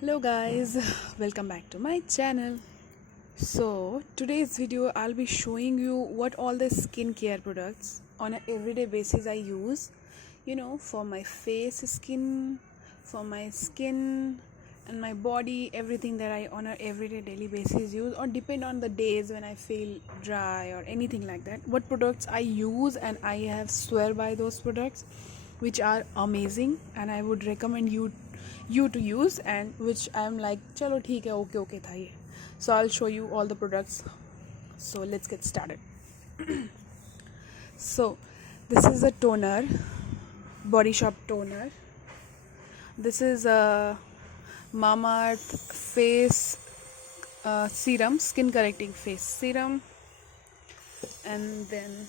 Hello guys, welcome back to my channel. So today's video I'll be showing you what all the skincare products on an everyday basis I use, for my face skin, for my skin and my body, everything that I on a everyday daily basis use, or depend on the days when I feel dry or anything like that. What products I use, and I have swear by those products which are amazing and I would recommend you to use, and which I am like chalo theek hai, okay tha ye. So I'll show you all the products. So let's get started. So this is a toner, Body Shop toner. This is a Mamaearth face serum, skin correcting face serum. And then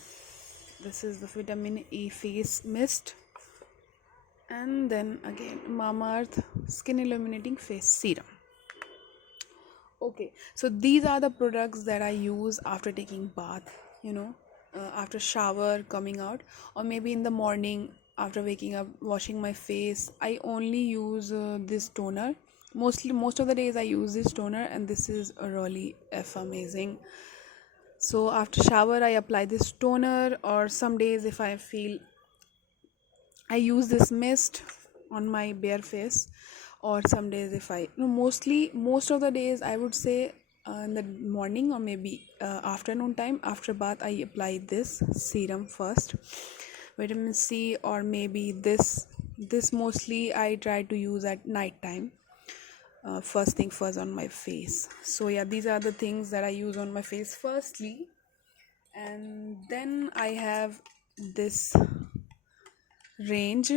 this is the vitamin E face mist. And then again Mamaearth skin illuminating face serum. Okay, so these are the products that I use after taking bath, after shower coming out, or maybe in the morning after waking up, washing my face. I only use this toner. Most of the days I use this toner, and this is a really amazing. So after shower I apply this toner, or some days if I feel, I use this mist on my bare face, or some days if I, most of the days I would say in the morning or maybe afternoon time after bath I apply this serum first, vitamin C, or maybe this mostly I try to use at night time, first thing first on my face. So yeah, these are the things that I use on my face firstly. And then I have this range.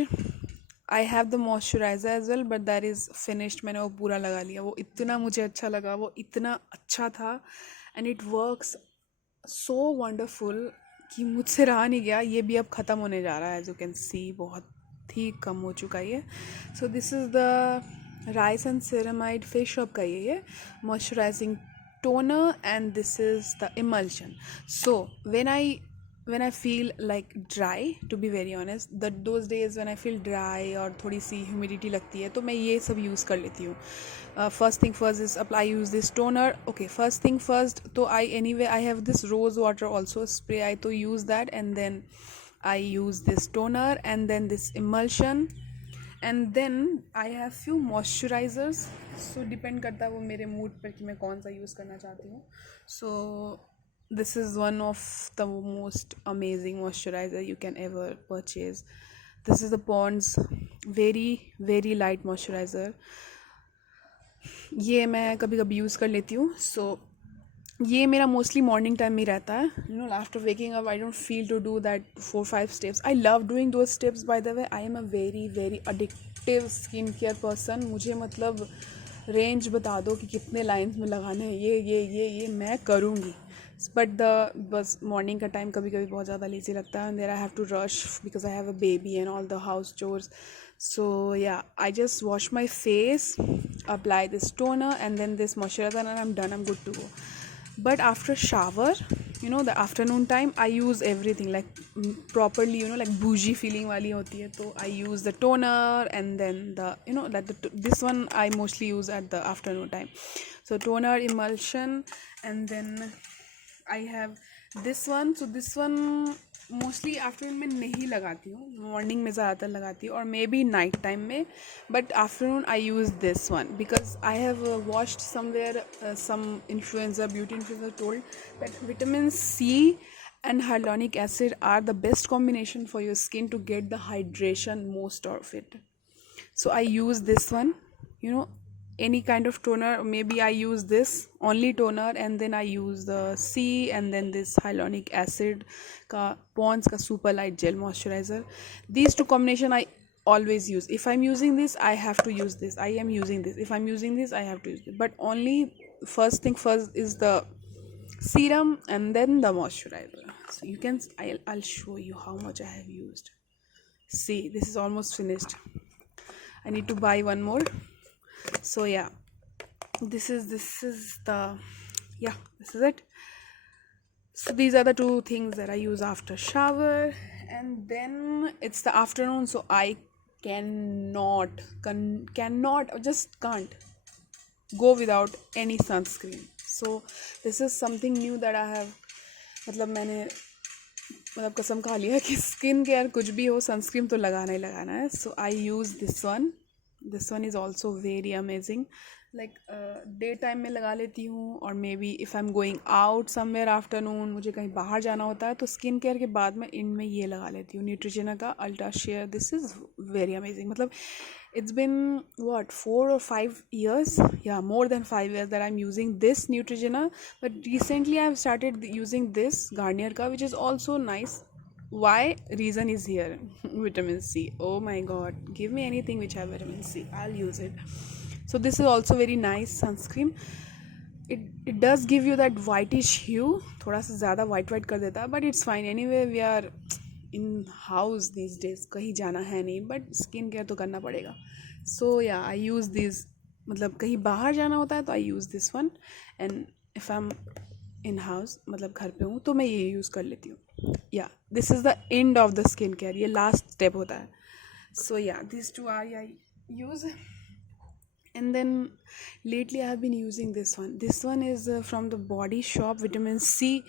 I have the moisturizer as well, but that is finished. मैंने वो पूरा लगा लिया. वो इतना मुझे अच्छा लगा, वो इतना अच्छा था, and it works so wonderful कि मुझसे रहा नहीं गया. ये भी अब ख़त्म होने जा रहा है, as you can see बहुत ही कम हो चुका है. So this is the Rice and Ceramide Face Shop का ये moisturizing toner, and this is the emulsion. So when I feel like dry, to be very honest, those days when I feel dry और थोड़ी सी humidity लगती है, तो मैं ये सब use कर लेती हूँ. First thing first is apply, use this toner. Okay, first thing first, तो I have this rose water also spray, I तो use that, and then I use this toner, and then this emulsion, and then I have few moisturizers. So depend करता है वो मेरे mood पर कि मैं कौन सा use करना चाहती हूँ. So this is one of the most amazing moisturizer you can ever purchase. This is the Pond's very light moisturizer. ये मैं कभी कभी यूज़ कर लेती हूँ. सो ये मेरा मोस्टली मॉर्निंग टाइम में रहता है. After waking up I don't feel to do that 4-5 steps. I love doing those steps. By the way, I am a very addictive skin care person. मुझे मतलब रेंज बता दो कि कितने लाइन्स में लगाने हैं, ये मैं करूँगी. बट बस मॉर्निंग का टाइम कभी कभी बहुत ज़्यादा लेजी लगता है, and there I have to rush because I have a baby and all the house chores. So yeah, I just wash my face, apply this toner, and then this moisturizer, and I'm done, I'm good to go. But after shower, the afternoon time, I use everything like properly, like bougie feeling wali hoti hai, so I use the toner, and then this one I mostly use at the afternoon time. So toner, emulsion, and then I have this one. So this one mostly afternoon में नहीं लगाती हूँ, morning में ज़्यादातर लगाती हूँ, और maybe night time में. But afternoon I use this one because I have watched somewhere some influencer, beauty influencer told that vitamin C and hyaluronic acid are the best combination for your skin to get the hydration most of it. So I use this one, any kind of toner. Maybe I use this only toner, and then I use the C, and then this hyaluronic acid ka Pond's ka super light gel moisturizer. These two combination I always use. If I'm using this, I have to use this. I am using this. If I'm using this, I have to use it. But only first thing first is the serum, and then the moisturizer. So you can, I'll show you how much I have used. See, this is almost finished. I need to buy one more. So yeah, this is it. So these are the two things that I use after shower, and then it's the afternoon, so I cannot just can't go without any sunscreen. So this is something new that I have, मतलब मैंने मतलब कसम खा लिया कि skin care कुछ भी हो सनस्क्रीन तो लगाना ही लगाना है. So I use this one is also very amazing. Like daytime में लगा लेती हूँ, और maybe if I am going out somewhere afternoon, मुझे कहीं बाहर जाना होता है तो स्किन केयर के बाद मैं इनमें ये लगा लेती हूँ, न्यूट्रिजेना का ultra share. This is very amazing. मतलब it's been what 4 or 5 years, yeah, more than 5 years that I'm using this Neutrogena, but recently I've started using this Garnier ka, which is also nice. Why? Reason is here. Vitamin C, oh my god, give me anything which have vitamin C, I'll use it. So this is also very nice sunscreen. It does give you that whitish hue, थोड़ा सा ज़्यादा white कर देता है, but it's fine anyway. We are in house these days, कहीं जाना है नहीं, but स्किन केयर तो करना पड़ेगा. So yeah, I use this. मतलब कहीं बाहर जाना होता है तो I use this one, and if I'm in house, मतलब घर पे हूँ तो मैं ये यूज़ कर लेती हूँ. Yeah, this is the end of the skin care. ये last step होता है. So yeah, these two I use. And then lately I have been using this one is from the Body Shop Vitamin C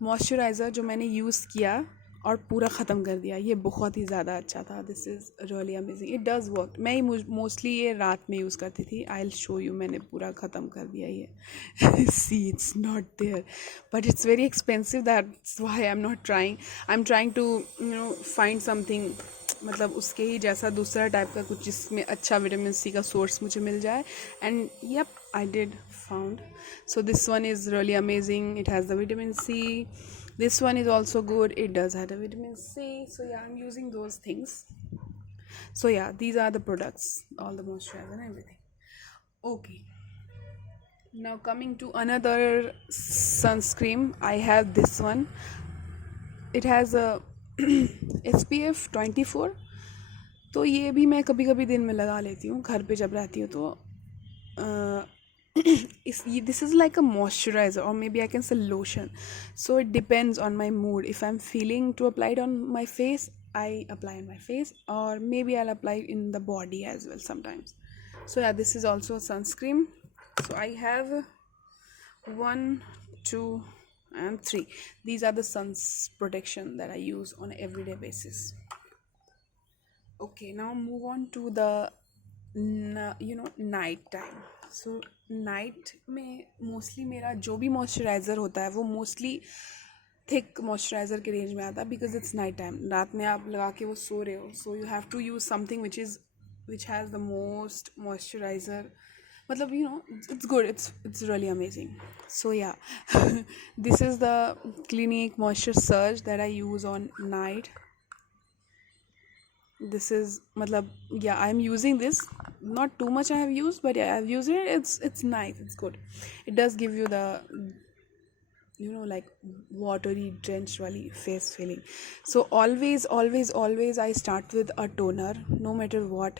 Moisturizer, जो मैंने use किया और पूरा ख़त्म कर दिया. ये बहुत ही ज़्यादा अच्छा था. This is really amazing. It does work. मैं ही मोस्टली ये रात में यूज़ करती थी. I will show you. मैंने पूरा ख़त्म कर दिया ये. See it's not there, but it's very expensive. That's why I am not trying. I am trying to find something, मतलब उसके ही जैसा दूसरा टाइप का कुछ जिसमें अच्छा विटामिन सी का सोर्स मुझे मिल जाए. And yup, I did found. So this one is really amazing. It has the vitamin C. This one is also good. It does have a vitamin C. So yeah, I'm using those things. So yeah, these are the products, all the moisturizer and everything. Okay. Now coming to another sunscreen, I have this one. It has a SPF 24. तो ये भी मैं कभी कभी दिन में लगा लेती हूँ घर पे जब रहती हूँ तो. This is like a moisturizer, or maybe I can say lotion. So it depends on my mood. If I'm feeling to apply it on my face, I apply on my face, or maybe I'll apply it in the body as well sometimes. So yeah, this is also a sunscreen. So I have 1, 2 and 3. These are the sun's protection that I use on an everyday basis. Okay, now move on to the night time. So night में mostly मेरा जो भी moisturiser होता है वो mostly thick moisturiser के range में आता है, बिकॉज इट्स नाइट टाइम. रात में आप लगा के वो सो रहे हो, so you have to use something which has the most moisturiser. मतलब it's good. It's really amazing. So yeah, this is the Clinique Moisture Surge that I use on night. This is matlab, yeah, I'm using this. Not too much I have used, but yeah, I've used it. It's nice. It's good. It does give you the like watery drenched wali face feeling. So always I start with a toner, no matter what.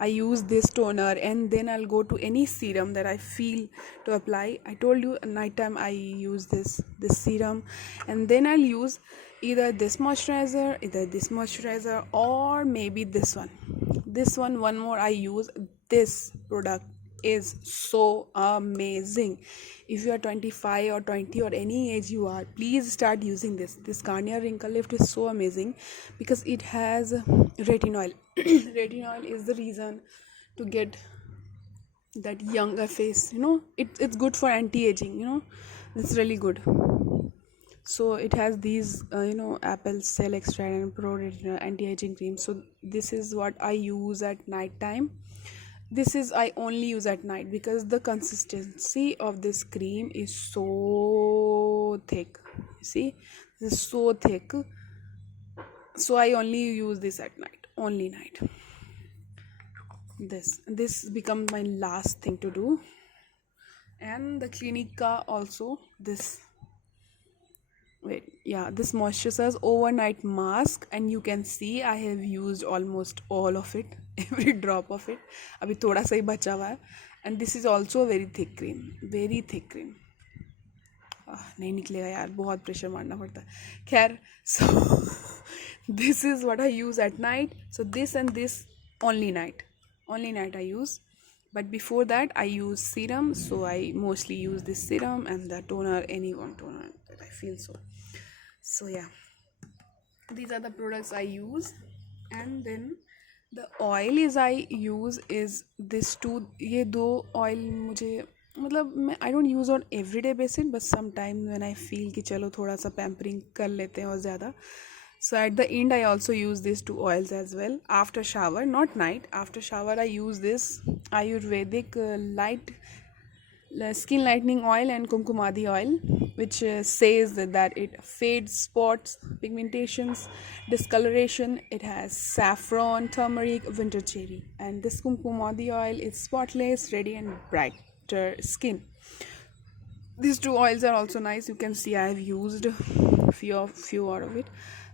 I use this toner and then I'll go to any serum that I feel to apply. I told you at night time I use this serum, and then I'll use either this moisturizer, or maybe this one. One more I use. This product is so amazing. If you are 25 or 20 or any age you are, please start using this Garnier Wrinkle Lift is so amazing because it has retinol. Retinol is the reason to get that younger face. It's good for anti-aging. It's really good. So it has these apple cell extract and pro retinol anti-aging cream. So this is what I use at night time. This is I only use at night because the consistency of this cream is so thick. You see, this is so thick. So I only use this at night, only night. This becomes my last thing to do. And the Clinique ka also this moisturizes overnight mask, and you can see I have used almost all of it, every drop of it. अभी थोड़ा सा ही बचा हुआ है. And this is also a very thick cream. नहीं निकलेगा यार, बहुत प्रेशर मारना पड़ता है. खैर, so this is what I use at night. So this and this only night I use. But before that I use serum, so I mostly use this serum and the toner, any one toner that I feel so. So yeah, these are the products I use. And then the oil is I use is this two, ये दो oil मुझे मतलब मैं I don't use on everyday basis, but sometime when I feel कि चलो थोड़ा सा pampering कर लेते हैं और ज़्यादा, so at the end I also use these two oils as well after shower, not night. After shower I use this Ayurvedic light skin lightening oil and kumkumadi oil, which says that it fades spots, pigmentations, discoloration. It has saffron, turmeric, winter cherry, and this kumkumadi oil is spotless, radiant, brighter skin. These two oils are also nice. You can see I have used few out of it.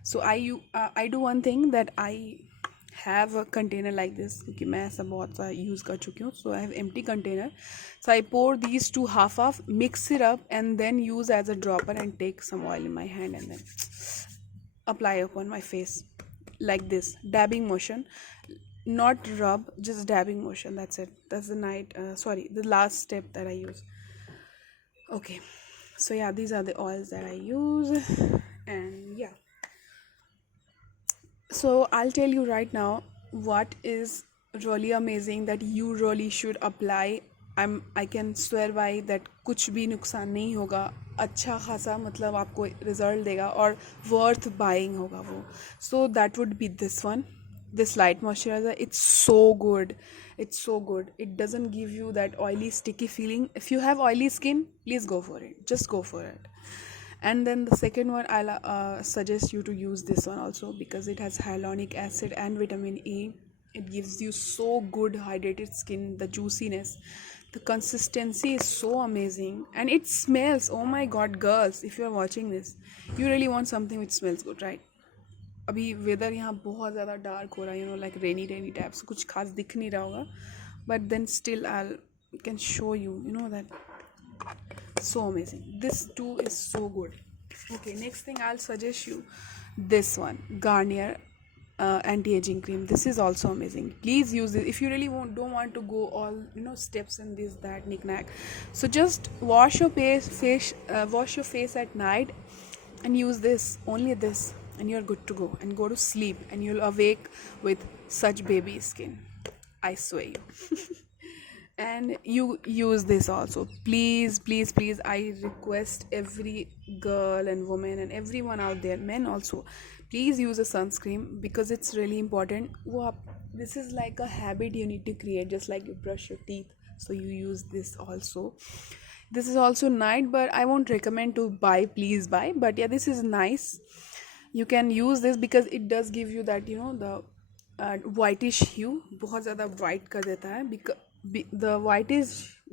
So I do one thing that I have a container like this क्योंकि मैं ऐसा बहुत सा use कर चुकी हूँ. So I have empty container, so I pour these two half, mix it up, and then use as a dropper and take some oil in my hand and then apply upon my face like this, dabbing motion, not rub, just dabbing motion. That's it. That's the last step that I use. Okay, so yeah, these are the oils that I use. And yeah, so I'll tell you right now what is really amazing that you really should apply. I can swear by that कुछ भी नुकसान नहीं होगा, अच्छा खासा मतलब आपको result देगा और वर्थ बाइंग होगा वो. So that would be this one, this light moisturizer. It's so good. It's so good. It doesn't give you that oily sticky feeling. If you have oily skin, please go for it. Just go for it. And then the second one, I'll suggest you to use this one also because it has hyaluronic acid and vitamin E. It gives you so good hydrated skin, the juiciness, the consistency is so amazing, and it smells, oh my god girls, if you are watching this, you really want something which smells good, right? अभी weather यहाँ बहुत ज़्यादा dark हो रहा है, like रेनी types, कुछ खास दिख नहीं रहा होगा, but then still I can show you that so amazing. This too is so good. Okay, next thing I'll suggest you this one, Garnier anti-aging cream. This is also amazing. Please use it if you really don't want to go all steps in this that knick-knack. So just wash your face at night and use this, only this, and you're good to go and go to sleep, and you'll awake with such baby skin, I swear you. And you use this also, please, please, please. I request every girl and woman and everyone out there, men also, please use a sunscreen because it's really important. This is like a habit you need to create, just like you brush your teeth, so you use this also. This is also night, but I won't recommend to buy, please buy, but yeah, this is nice. You can use this because it does give you that the whitish hue, बहुत ज़्यादा white कर देता है. because the whitish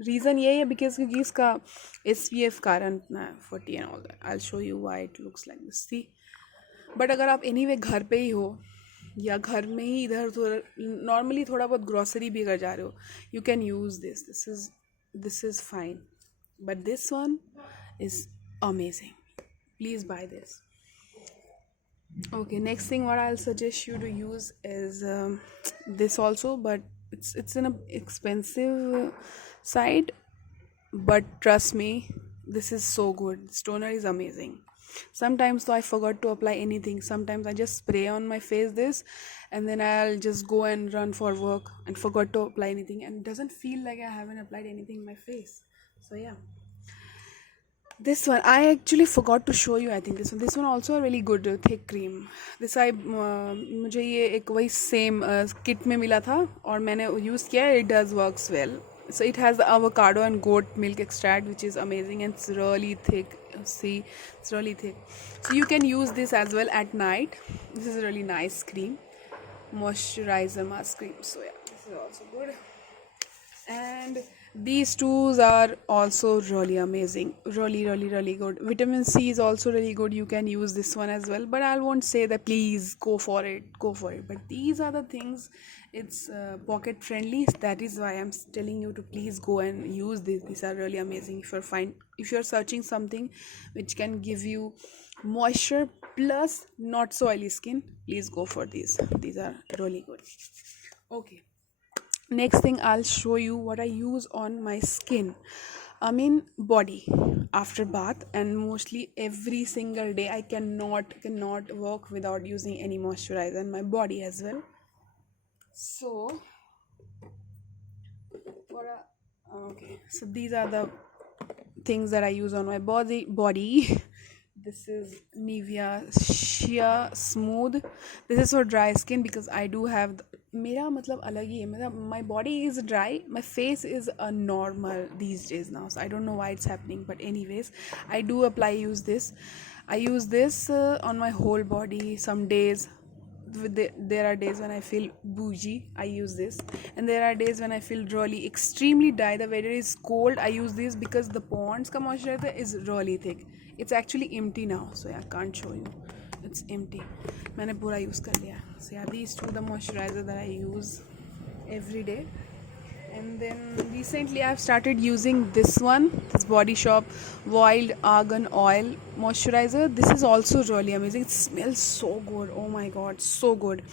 reason ये है because क्योंकि इसका SPF कारण इतना है 40 and all that. I'll show you why it looks like this. See, but अगर आप anyway घर पे ही हो या घर में ही इधर उधर नॉर्मली थोड़ा बहुत ग्रॉसरी भी अगर जा रहे हो, you can use this. This is fine, but this one is amazing. Please buy this. Okay, next thing what I'll suggest you to use is this also, but it's in a expensive side, but trust me, this is so good. This toner is amazing. Sometimes though I forgot to apply anything, sometimes I just spray on my face this, and then I'll just go and run for work and forgot to apply anything, and it doesn't feel like I haven't applied anything in my face. So yeah, this one I actually forgot to show you. I think this one also a really good thick cream. This मुझे ये एक वही same kit में मिला था और मैंने use किया. It does works well. So it has the avocado and goat milk extract, which is amazing, and it's really thick. See, it's really thick. So you can use this as well at night. This is a really nice cream, moisturizer mask cream. So yeah, this is also good. And these two are also really amazing, really good. Vitamin C is also really good. You can use this one as well, but I won't say that please go for it, but these are the things. It's pocket friendly, that is why I'm telling you to please go and use this. These are really amazing. If you're searching something which can give you moisture plus not so oily skin, please go for these are really good. Okay, Next thing, I'll show you what I use on my skin. I mean body after bath, and mostly every single day I cannot work without using any moisturizer in my body as well. So what okay, so these are the things that I use on my body. This is Nivea Sheer Smooth. This is for dry skin because I do have मेरा मतलब अलग ही है, मेरा my body is dry, my face is a normal these days now, so I don't know why it's happening, but anyways, I do I use this on my whole body. Some days there are days when I feel bougie, I use this, and there are days when I feel really extremely dry. The weather is cold, I use this because the Pond's ka moisturizer is really thick. It's actually empty now, so yeah, I can't show you. It's empty. मैंने पूरा use कर लिया. So yeah, these two the moisturizer that I use every day. And then recently I've started using this one, this Body Shop Wild Argan Oil Moisturizer. This is also really amazing. It smells so good. Oh my god, so good.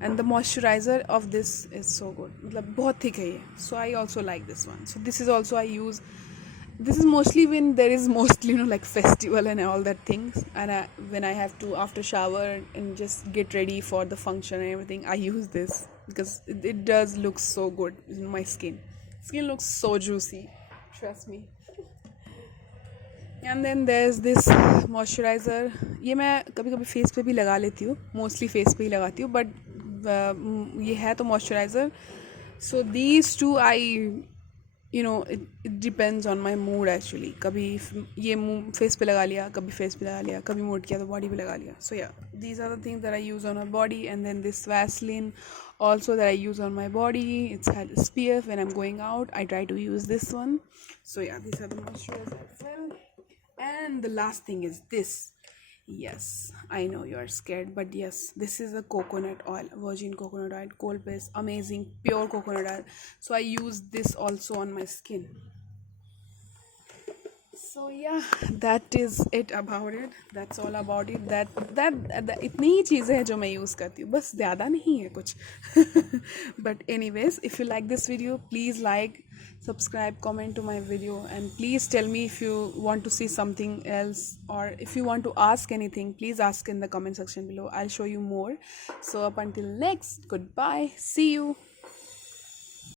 And the moisturizer of this is so good. मतलब बहुत thick है ये. So I also like this one. So this is also I use. This is mostly when there is mostly like festival and all that things, and when I have to after shower and just get ready for the function and everything, I use this because it does look so good in my skin looks so juicy, trust me. And then there's this moisturizer. ये मैं कभी कभी face पे भी लगा लेती हूँ, mostly face पे ही लगाती हूँ, बट ये है तो moisturiser. So these two it depends on my mood actually. कभी ये मुंह फेस पे लगा लिया, कभी फेस पे लगा लिया, कभी मूड किया तो बॉडी पे लगा लिया. So yeah, these are the things that I use on my body. And then this Vaseline also that I use on my body. It's had SPF. When I'm going out, I try to use this one. So yeah, these are the moisturizers as well. And the last thing is this. Yes, I know you are scared, but yes, this is a coconut oil, virgin coconut oil, cold press, amazing, pure coconut oil. So I use this also on my skin. So yeah, that is it about it. That's all about it. That इतनी ही चीज़ें हैं जो मैं use करती हूँ, बस ज़्यादा नहीं है कुछ. But anyways, if you like this video, please like, subscribe, comment to my video, and please tell me if you want to see something else, or if you want to ask anything, please ask in the comment section below. I'll show you more. So up until next, goodbye, see you.